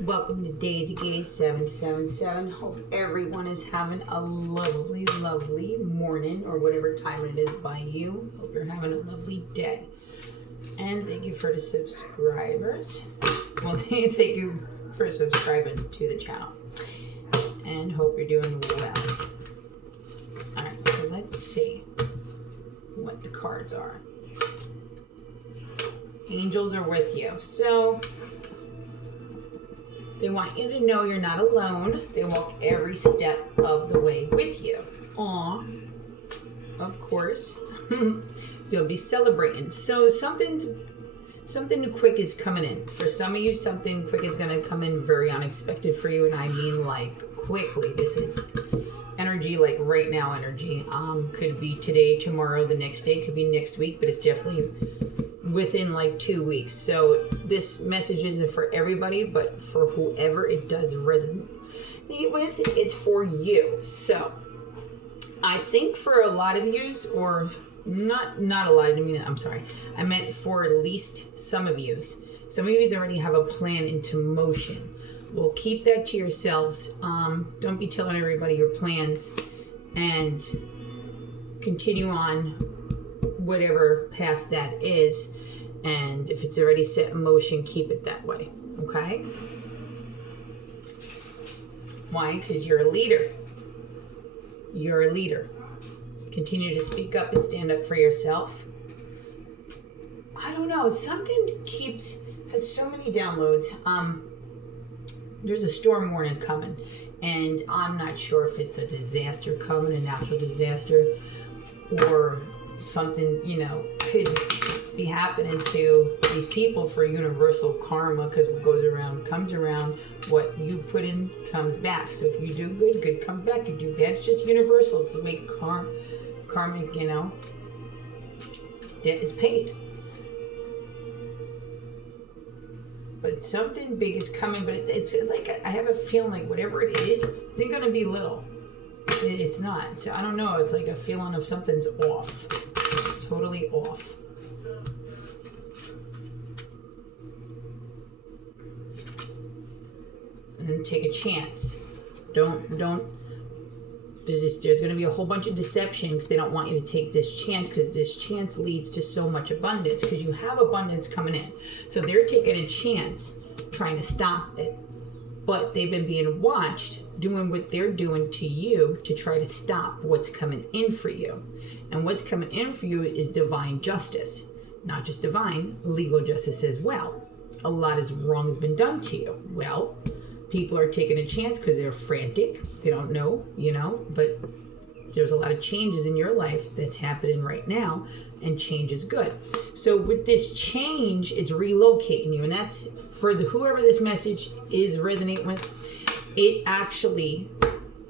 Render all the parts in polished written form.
Welcome to Daisy Gaze 777. Hope everyone is having a lovely, lovely morning or whatever time it is by you. Hope you're having a lovely day. And thank you for the subscribers. Well, thank you for subscribing to the channel. And hope you're doing well. Alright, so let's see what the cards are. Angels are with you. So they want you to know you're not alone. They walk every step of the way with you. Aw, of course. You'll be celebrating. So something quick is coming in. For some of you, something quick is going to come in very unexpected for you. And I mean like quickly. This is energy, like right now energy. Could be today, tomorrow, the next day. Could be next week, but it's definitely within like 2 weeks. So this message isn't for everybody, but for whoever it does resonate with, it's for you. So I think for a lot of yous, or not a lot, I meant for at least some of yous already have a plan into motion. Well, keep that to yourselves. Don't be telling everybody your plans, and continue on whatever path that is. And if it's already set in motion, keep it that way, okay? Why? Because you're a leader. You're a leader. Continue to speak up and stand up for yourself. I don't know, something had so many downloads. There's a storm warning coming, and I'm not sure if it's a disaster coming, a natural disaster, or something, could be happening to these people for universal karma, because what goes around comes around. What you put in comes back. So if you do good, good comes back. You do bad, it's just universal. It's the way karmic, debt is paid. But something big is coming, but it's like, I have a feeling like whatever it is, it's not going to be little. It's not. So I don't know. It's like a feeling of something's off. Totally off. And then take a chance. There's going to be a whole bunch of deception, because they don't want you to take this chance, because this chance leads to so much abundance, because you have abundance coming in. So they're taking a chance trying to stop it, but they've been being watched doing what they're doing to you to try to stop what's coming in for you. And what's coming in for you is divine justice. Not just divine, legal justice as well. A lot of wrong has been done to you. Well, people are taking a chance because they're frantic. They don't know, but there's a lot of changes in your life that's happening right now, and change is good. So with this change, it's relocating you, and that's for whoever this message is resonating with. It actually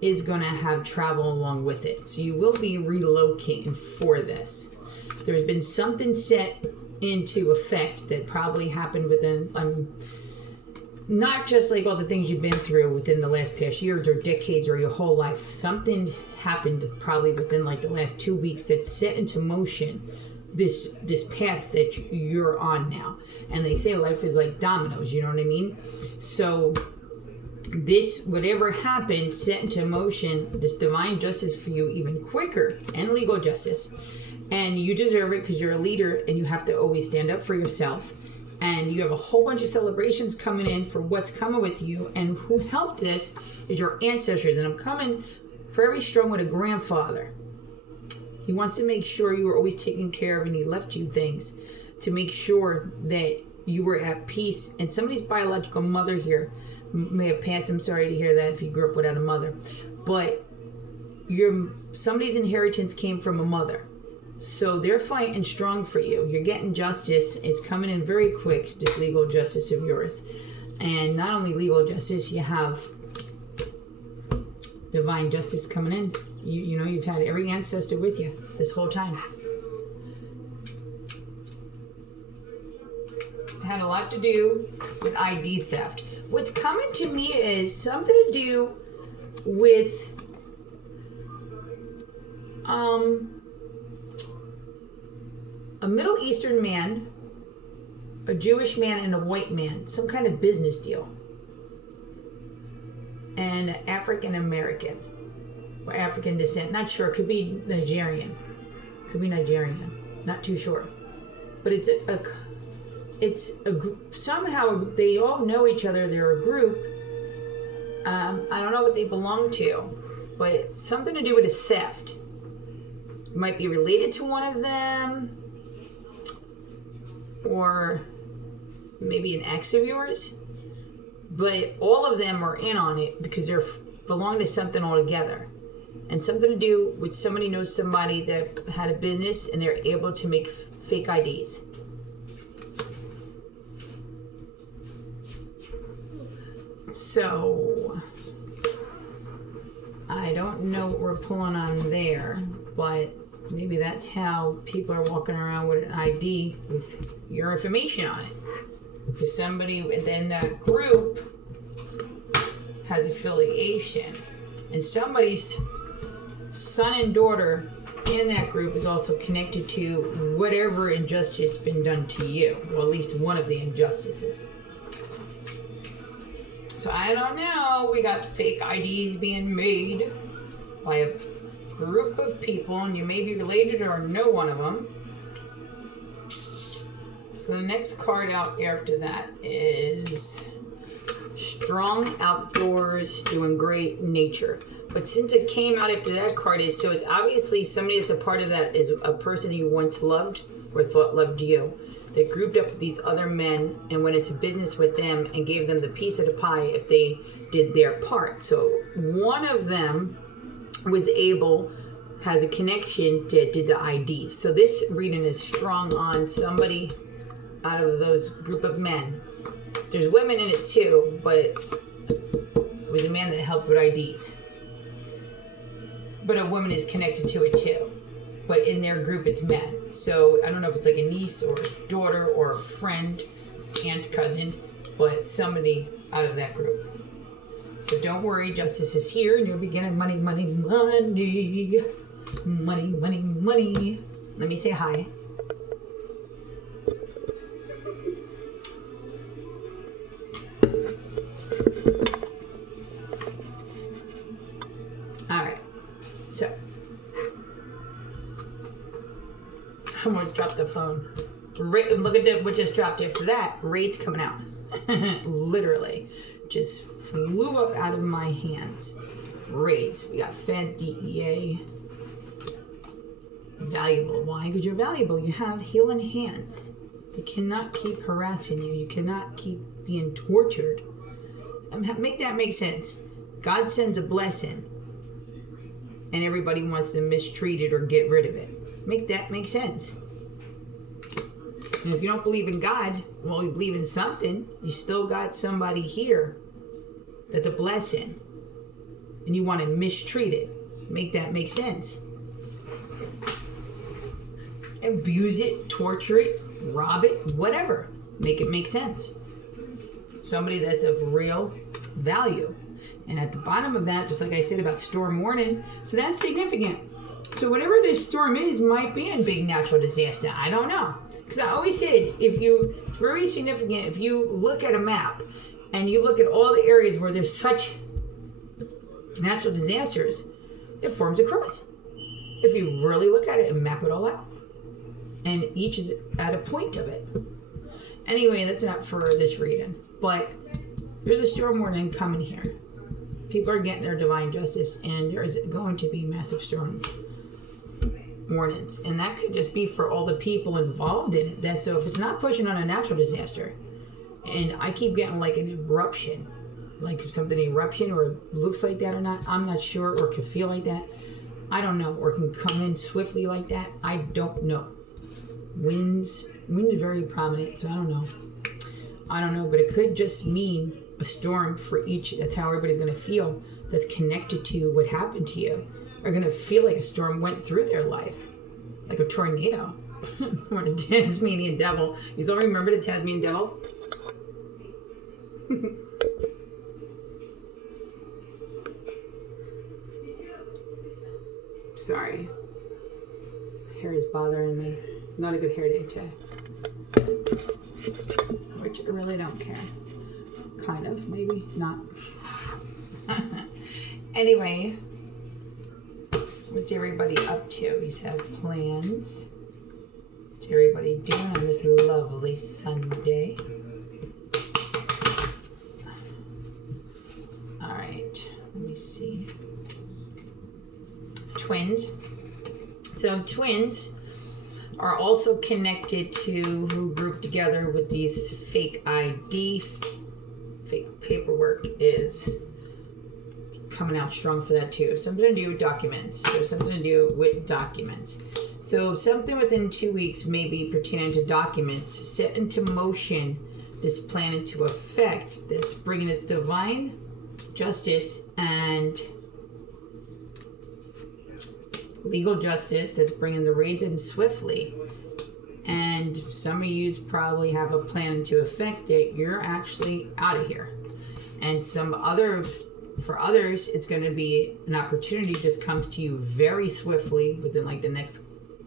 is going to have travel along with it. So you will be relocating for this. There's been something set into effect that probably happened within not just like all the things you've been through within the last past years or decades or your whole life. Something happened probably within like the last 2 weeks that set into motion this path that you're on now. And they say life is like dominoes, you know what I mean? So this, whatever happened, set into motion this divine justice for you even quicker, and legal justice. And you deserve it, because you're a leader and you have to always stand up for yourself. And you have a whole bunch of celebrations coming in for what's coming with you. And who helped this is your ancestors. And I'm coming very strong with a grandfather. He wants to make sure you were always taken care of, and he left you things to make sure that you were at peace. And somebody's biological mother here may have passed. I'm sorry to hear that if you grew up without a mother. But somebody's inheritance came from a mother. So they're fighting strong for you. You're getting justice. It's coming in very quick, this legal justice of yours. And not only legal justice, you have divine justice coming in. You've had every ancestor with you this whole time. It had a lot to do with ID theft. What's coming to me is something to do with a Middle Eastern man, a Jewish man, and a white man. Some kind of business deal. and African American or African descent. Not sure. Could be Nigerian. Not too sure. But it's a group. Somehow they all know each other. They're a group. I don't know what they belong to, but something to do with a theft. You might be related to one of them, or maybe an ex of yours. But all of them are in on it because they belong to something altogether. And something to do with somebody knows somebody that had a business and they're able to make fake IDs. So, I don't know what we're pulling on there, but maybe that's how people are walking around with an ID with your information on it. Because somebody within that group has affiliation, and somebody's son and daughter in that group is also connected to whatever injustice been done to you, or at least one of the injustices. So I don't know, we got fake IDs being made by a group of people, and you may be related or know one of them. So the next card out after that is strong outdoors, doing great nature. But since it came out after that card is, so it's obviously somebody that's a part of that is a person you once loved or thought loved you. They grouped up with these other men and went into business with them and gave them the piece of the pie if they did their part. So one of them has a connection to did the IDs. So this reading is strong on somebody out of those group of men. There's women in it too, but it was a man that helped with IDs. But a woman is connected to it too. But in their group, it's men. So I don't know if it's like a niece or a daughter or a friend, aunt, cousin, but somebody out of that group. So don't worry, justice is here, and you'll be getting money, money, money. Money, money, money. Let me say hi. Alright, so I'm gonna drop the phone. Look at what just dropped after that. Raid's coming out. Literally. Just flew up out of my hands. Raids. We got feds, DEA. Valuable. Why? Because you're valuable. You have healing hands. They cannot keep harassing you. You cannot keep being tortured. Make that make sense. God sends a blessing, and everybody wants to mistreat it or get rid of it. Make that make sense. And if you don't believe in God, well, you believe in something, you still got somebody here that's a blessing, and you want to mistreat it. Make that make sense. Abuse it, torture it, rob it, whatever. Make it make sense. Somebody that's of real value. And at the bottom of that, just like I said about storm warning, so that's significant. So whatever this storm is might be a big natural disaster. I don't know. Because I always said, it's very significant if you look at a map and you look at all the areas where there's such natural disasters, it forms a cross. If you really look at it and map it all out. And each is at a point of it. Anyway, that's not for this reading. But there's a storm warning coming here. People are getting their divine justice, and there is going to be massive storm warnings. And that could just be for all the people involved in it. So if it's not pushing on a natural disaster, and I keep getting like an eruption, like something eruption, or it looks like that or not, I'm not sure, or could feel like that. I don't know, or can come in swiftly like that. I don't know. Wind is very prominent, so I don't know, but it could just mean a storm for each. That's how everybody's going to feel that's connected to what happened to you, are going to feel like a storm went through their life, like a tornado. Or the Tasmanian devil. You all remember the Tasmanian devil? Sorry, hair is bothering me. Not a good hair day today. Which I really don't care. Kind of, maybe not. Anyway, what's everybody up to? We have plans. What's everybody doing on this lovely Sunday? All right, let me see. Twins. So twins are also connected to who grouped together with these fake ID, fake paperwork is coming out strong for that too. Something to do with documents. So something to do with documents. So something within 2 weeks, maybe pertaining to documents, set into motion this plan into effect that's bringing us divine justice and legal justice that's bringing the raids in swiftly. And some of you probably have a plan to effect it. You're actually out of here. And for others, it's going to be an opportunity just comes to you very swiftly within like the next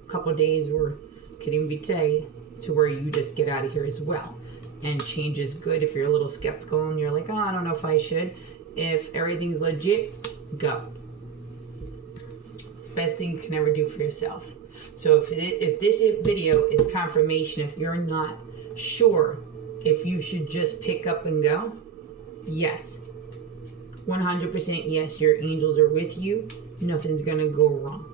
couple of days, or could even be today, to where you just get out of here as well. And change is good. If you're a little skeptical and you're like, oh, I don't know if I should. If everything's legit, go. Best thing you can ever do for yourself. So if this video is confirmation, if you're not sure if you should just pick up and go, yes, 100% yes, your angels are with you. Nothing's gonna go wrong.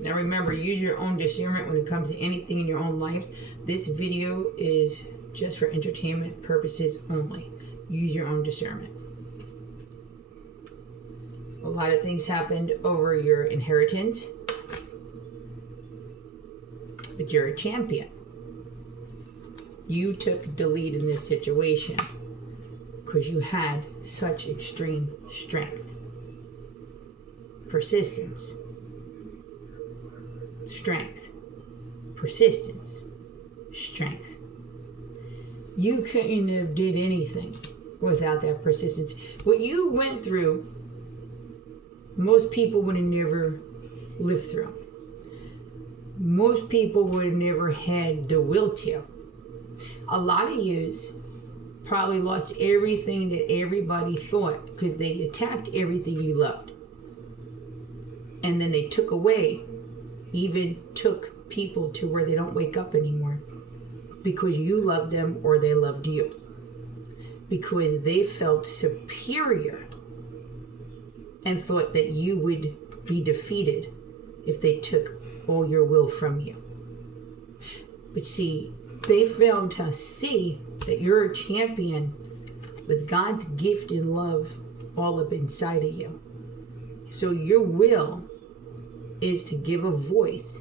Now remember, use your own discernment when it comes to anything in your own lives. This video is just for entertainment purposes only. Use your own discernment. A lot of things happened over your inheritance, but you're a champion. You took the lead in this situation because you had such extreme strength, persistence, persistence, strength. You couldn't have did anything without that persistence. What you went through, most people would have never lived through. Most people would have never had the will to. A lot of yous probably lost everything that everybody thought because they attacked everything you loved. And then they took away, even took people to where they don't wake up anymore because you loved them or they loved you. Because they felt superior and thought that you would be defeated if they took all your will from you. But see, they failed to see that you're a champion with God's gift and love all up inside of you. So your will is to give a voice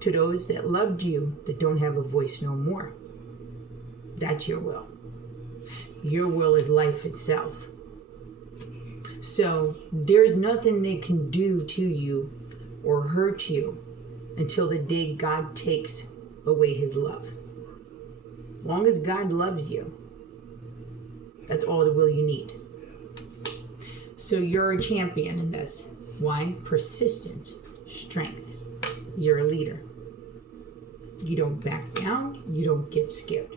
to those that loved you that don't have a voice no more. That's your will. Your will is life itself. So there's nothing they can do to you or hurt you until the day God takes away his love. Long as God loves you, that's all the will you need. So you're a champion in this. Why? Persistence, strength. You're a leader. You don't back down. You don't get scared.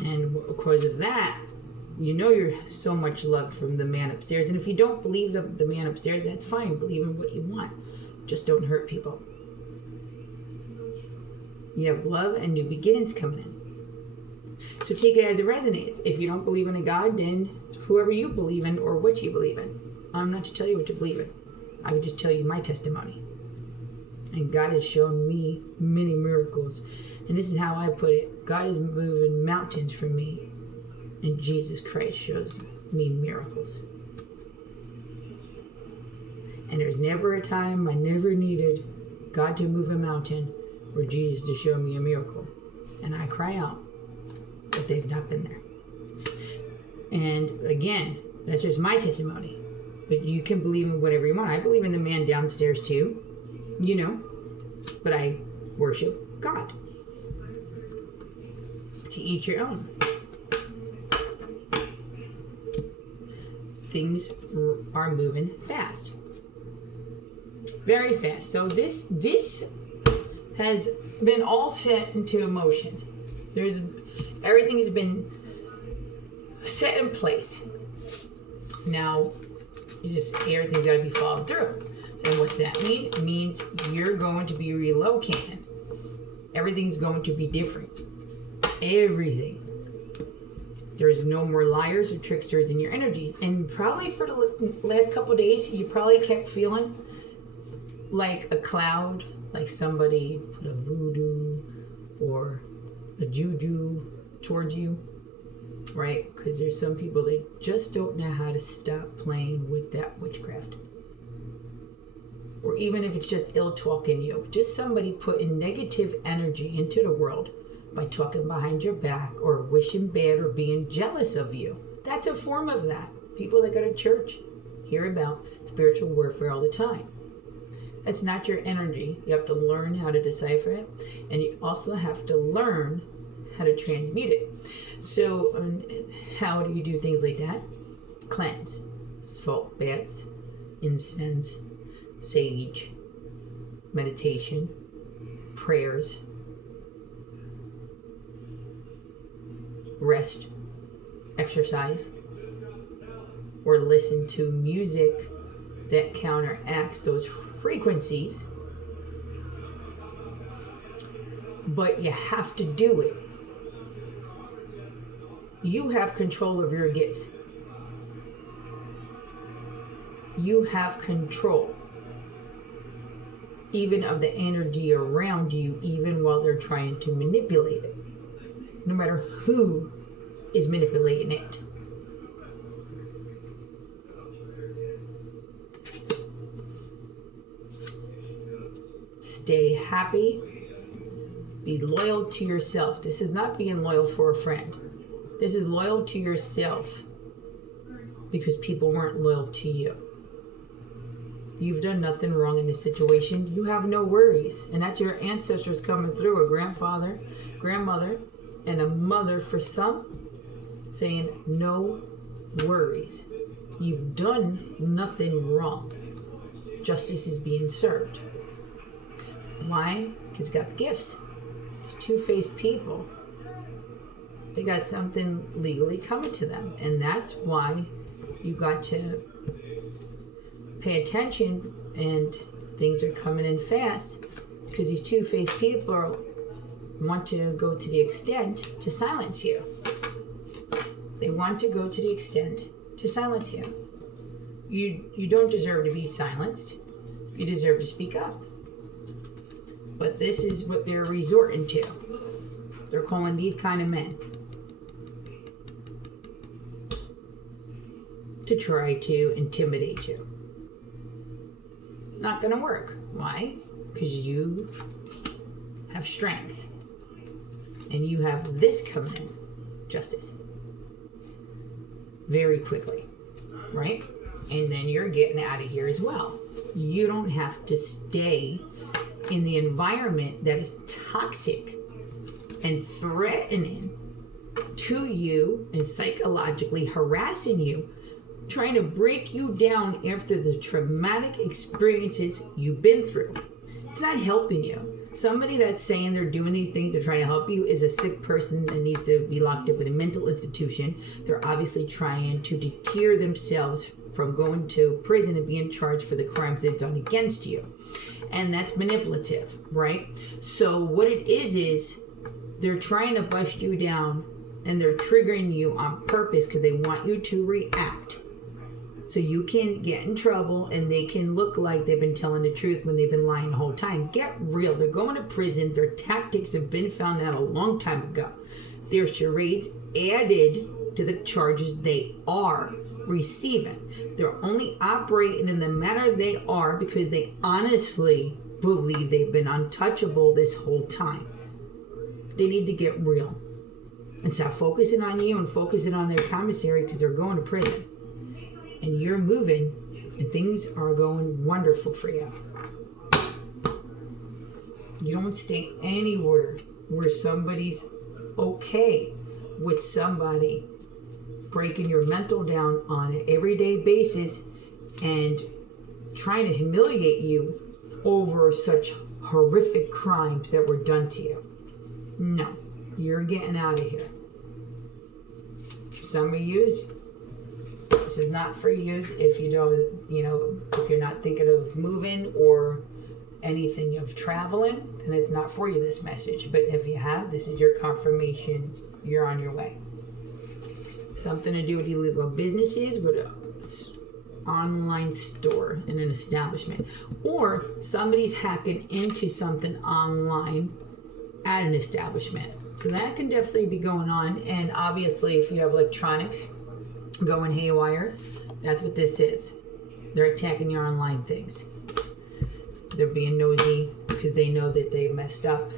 And because of that, you know you're so much loved from the man upstairs. And if you don't believe the man upstairs, that's fine. Believe in what you want. Just don't hurt people. You have love and new beginnings coming in. So take it as it resonates. If you don't believe in a God, then it's whoever you believe in or what you believe in. I'm not to tell you what to believe in. I can just tell you my testimony. And God has shown me many miracles. And this is how I put it. God is moving mountains for me. And Jesus Christ shows me miracles. And there's never a time I never needed God to move a mountain or Jesus to show me a miracle. And I cry out, but they've not been there. And again, that's just my testimony. But you can believe in whatever you want. I believe in the man downstairs too, you know. But I worship God. To each your own. Things are moving fast. Very fast. So this has been all set into motion. Everything has been set in place. Now, everything's got to be followed through. And what that means you're going to be relocated. Everything's going to be different. Everything. There's no more liars or tricksters in your energies. And probably for the last couple of days, you probably kept feeling like a cloud, like somebody put a voodoo or a juju towards you, right? Because there's some people that just don't know how to stop playing with that witchcraft. Or even if it's just ill talking you, just somebody putting negative energy into the world by talking behind your back or wishing bad or being jealous of you. That's a form of that. People that go to church hear about spiritual warfare all the time. That's not your energy. You have to learn how to decipher it, and you also have to learn how to transmute it. So how do you do things like that? Cleanse. Salt baths, incense, sage, meditation, prayers, rest, exercise, or listen to music that counteracts those frequencies. But you have to do it. You have control of your gifts. You have control even of the energy around you, even while they're trying to manipulate it. No matter who is manipulating it. Stay happy. Be loyal to yourself. This is not being loyal for a friend. This is loyal to yourself because people weren't loyal to you. You've done nothing wrong in this situation. You have no worries. And that's your ancestors coming through, a grandfather, grandmother, and a mother for some, saying no worries. You've done nothing wrong. Justice is being served. Why? Because got the gifts. These two-faced people, they got something legally coming to them. And that's why you got to pay attention, and things are coming in fast, because these two-faced people want to go to the extent to silence you. They want to go to the extent to silence you. You don't deserve to be silenced. You deserve to speak up. But this is what they're resorting to. They're calling these kind of men to try to intimidate you. Not gonna work. Why? Because you have strength. And you have this coming in, justice. Very quickly. Right? And then you're getting out of here as well. You don't have to stay in the environment that is toxic and threatening to you and psychologically harassing you, trying to break you down after the traumatic experiences you've been through. It's not helping you. Somebody that's saying they're doing these things to try to help you is a sick person that needs to be locked up in a mental institution. They're obviously trying to deter themselves from going to prison and being charged for the crimes they've done against you. And that's manipulative, right? So what it is they're trying to bust you down, and they're triggering you on purpose because they want you to react. So you can get in trouble, and they can look like they've been telling the truth when they've been lying the whole time. Get real. They're going to prison. Their tactics have been found out a long time ago. Their charades added to the charges they are receiving. They're only operating in the manner they are because they honestly believe they've been untouchable this whole time. They need to get real and stop focusing on you and focusing on their commissary, because they're going to prison. And you're moving, and things are going wonderful for you. You don't stay anywhere where somebody's okay with somebody breaking your mental down on an everyday basis and trying to humiliate you over such horrific crimes that were done to you. No, you're getting out of here. Some of yous, this is not for yous if you don't, if you're not thinking of moving or anything of traveling, then it's not for you, this message. But if you have, this is your confirmation. You're on your way. Something to do with illegal businesses, with an online store in an establishment, or somebody's hacking into something online at an establishment. So that can definitely be going on. And obviously, if you have electronics going haywire, that's what this is. They're attacking your online things. They're being nosy because they know that they messed up,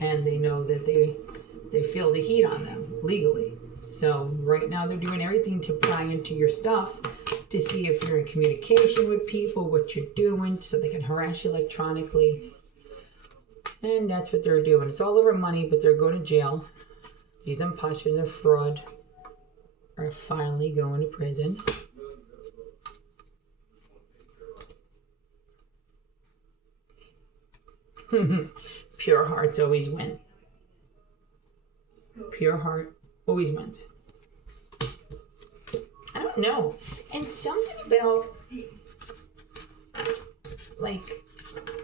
and they know that they feel the heat on them legally. So right now they're doing everything to pry into your stuff to see if you're in communication with people, what you're doing, so they can harass you electronically. And that's what they're doing. It's all over money, but they're going to jail. These imposters of fraud are finally going to prison. Pure hearts always win. Pure heart always wins. I don't know. And something about,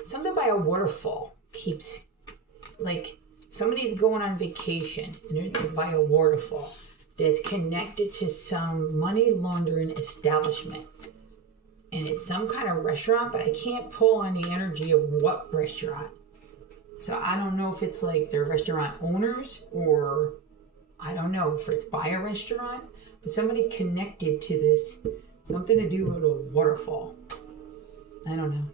something by a waterfall keeps, somebody's going on vacation and they're by a waterfall that's connected to some money laundering establishment. And it's some kind of restaurant, but I can't pull on the energy of what restaurant. So I don't know if it's they're restaurant owners, or I don't know if it's by a restaurant, but somebody connected to this, something to do with a waterfall. I don't know.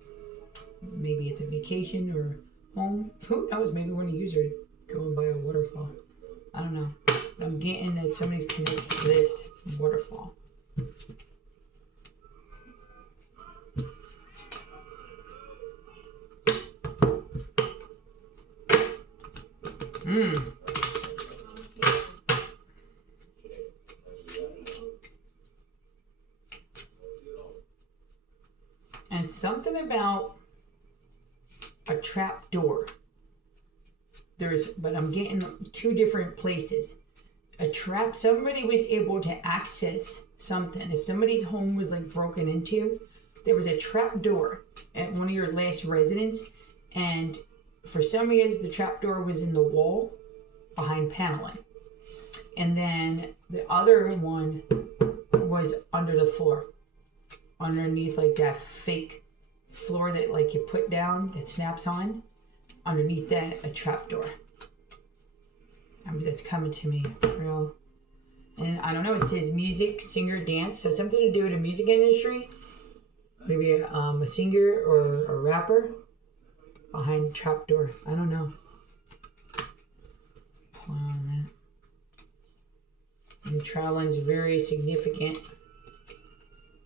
Maybe it's a vacation or home. Who knows? Maybe one of you are going by a waterfall. I don't know. I'm getting that somebody's connected to this waterfall. And something about a trap door. But I'm getting two different places. A trap, somebody was able to access something. If somebody's home was broken into, there was a trap door at one of your last residents, and for some reason the trap door was in the wall behind paneling. And then the other one was under the floor, underneath that fake floor that you put down that snaps on. Underneath that, a trap door. That's coming to me real. And I don't know, it says music, singer, dance. So something to do with the music industry. Maybe a singer or a rapper behind a trap door. I don't know. Hold on that. And traveling is very significant.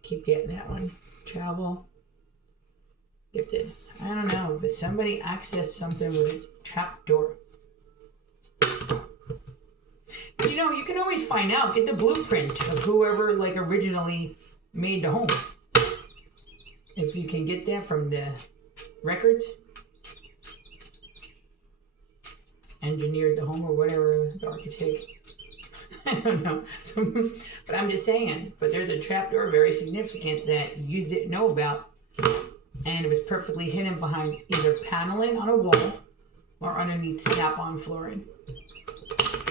Keep getting that one. Travel. Gifted. I don't know, but somebody accessed something with a trap door. You can always find out. Get the blueprint of whoever originally made the home. If you can get that from the records. Engineered the home or whatever, the architect. I don't know. But I'm just saying. But there's a trap door very significant that you didn't know about. And it was perfectly hidden behind either paneling on a wall or underneath snap-on flooring.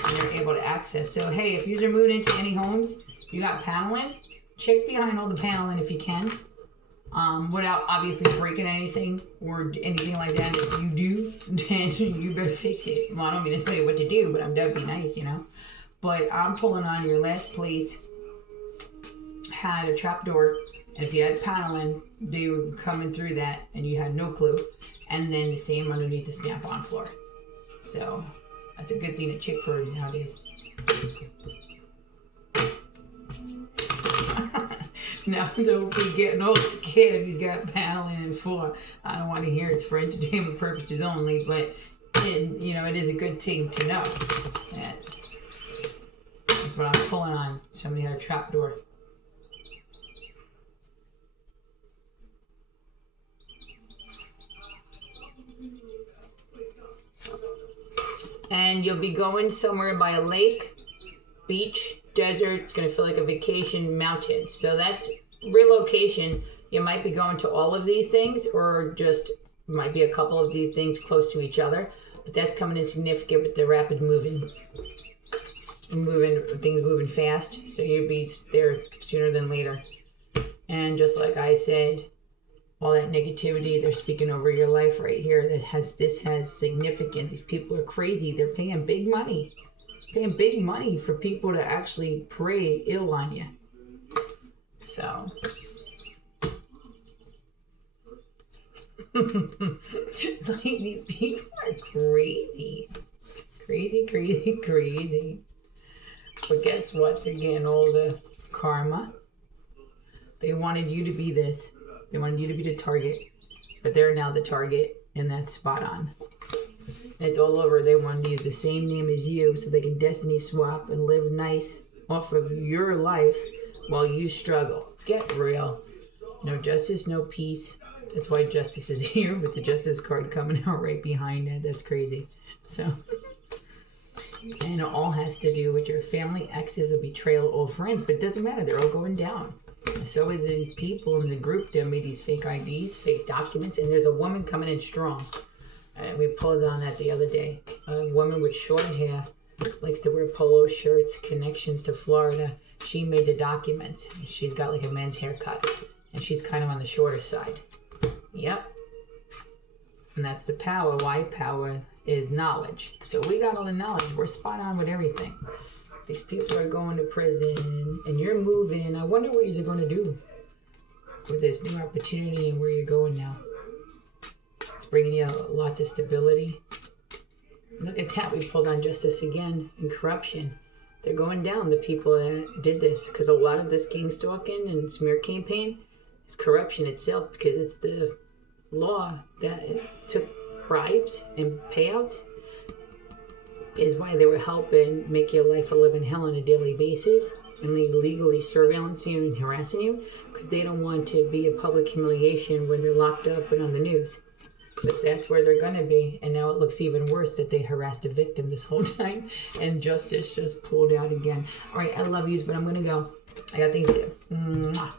And you're able to access. So, hey, if you're moving into any homes, you got paneling, check behind all the paneling if you can. Without obviously breaking anything or anything like that. If you do, then you better fix it. Well, I don't mean to tell you what to do, but that would be nice, But I'm pulling on your last place had a trap door. And if you had paneling, they were coming through that and you had no clue. And then the same underneath the snap-on floor. So that's a good thing to check for nowadays. Now they'll be getting all scared if he's got paneling and floor. I don't want to hear it's for entertainment purposes only, but it is a good thing to know. That's what I'm pulling on. Somebody had a trap door. And you'll be going somewhere by a lake, beach, desert. It's going to feel like a vacation, mountains. So that's relocation. You might be going to all of these things, or just might be a couple of these things close to each other. But that's coming in significant with the rapid moving, things moving fast. So you'll be there sooner than later. And just like I said, all that negativity they're speaking over your life right here, this has significance. These people are crazy. They're paying big money for people to actually prey ill on you. So like, these people are crazy. But guess what? They're getting all the karma. They wanted you to be this. They wanted you to be the target. But they're now the target, and that's spot on. It's all over. They wanted to use the same name as you so they can destiny swap and live nice off of your life while you struggle. Get real. No justice, no peace. That's why justice is here with the justice card coming out right behind it. That's crazy. So, and it all has to do with your family, exes, a betrayal, old friends. But it doesn't matter. They're all going down. So is the people in the group that made these fake IDs, fake documents. And there's a woman coming in strong. We pulled on that the other day. A woman with short hair, likes to wear polo shirts, connections to Florida. She made the documents. She's got like a men's haircut. And she's kind of on the shorter side. Yep. And that's the power. Why power is knowledge. So we got all the knowledge. We're spot on with everything. These people are going to prison and you're moving. I wonder what you're going to do with this new opportunity and where you're going now. It's bringing you lots of stability. Look at that. We pulled on justice again and corruption. They're going down, the people that did this, because a lot of this gang stalking and smear campaign is corruption itself, because it's the law that took bribes and payouts is why they were helping make your life a living hell on a daily basis, and they legally surveillance you and harassing you because they don't want to be a public humiliation when they're locked up and on the news. But that's where they're going to be. And now it looks even worse that they harassed a victim this whole time and justice just pulled out again. All right, I love yous, but I'm going to go. I got things to do. Mwah.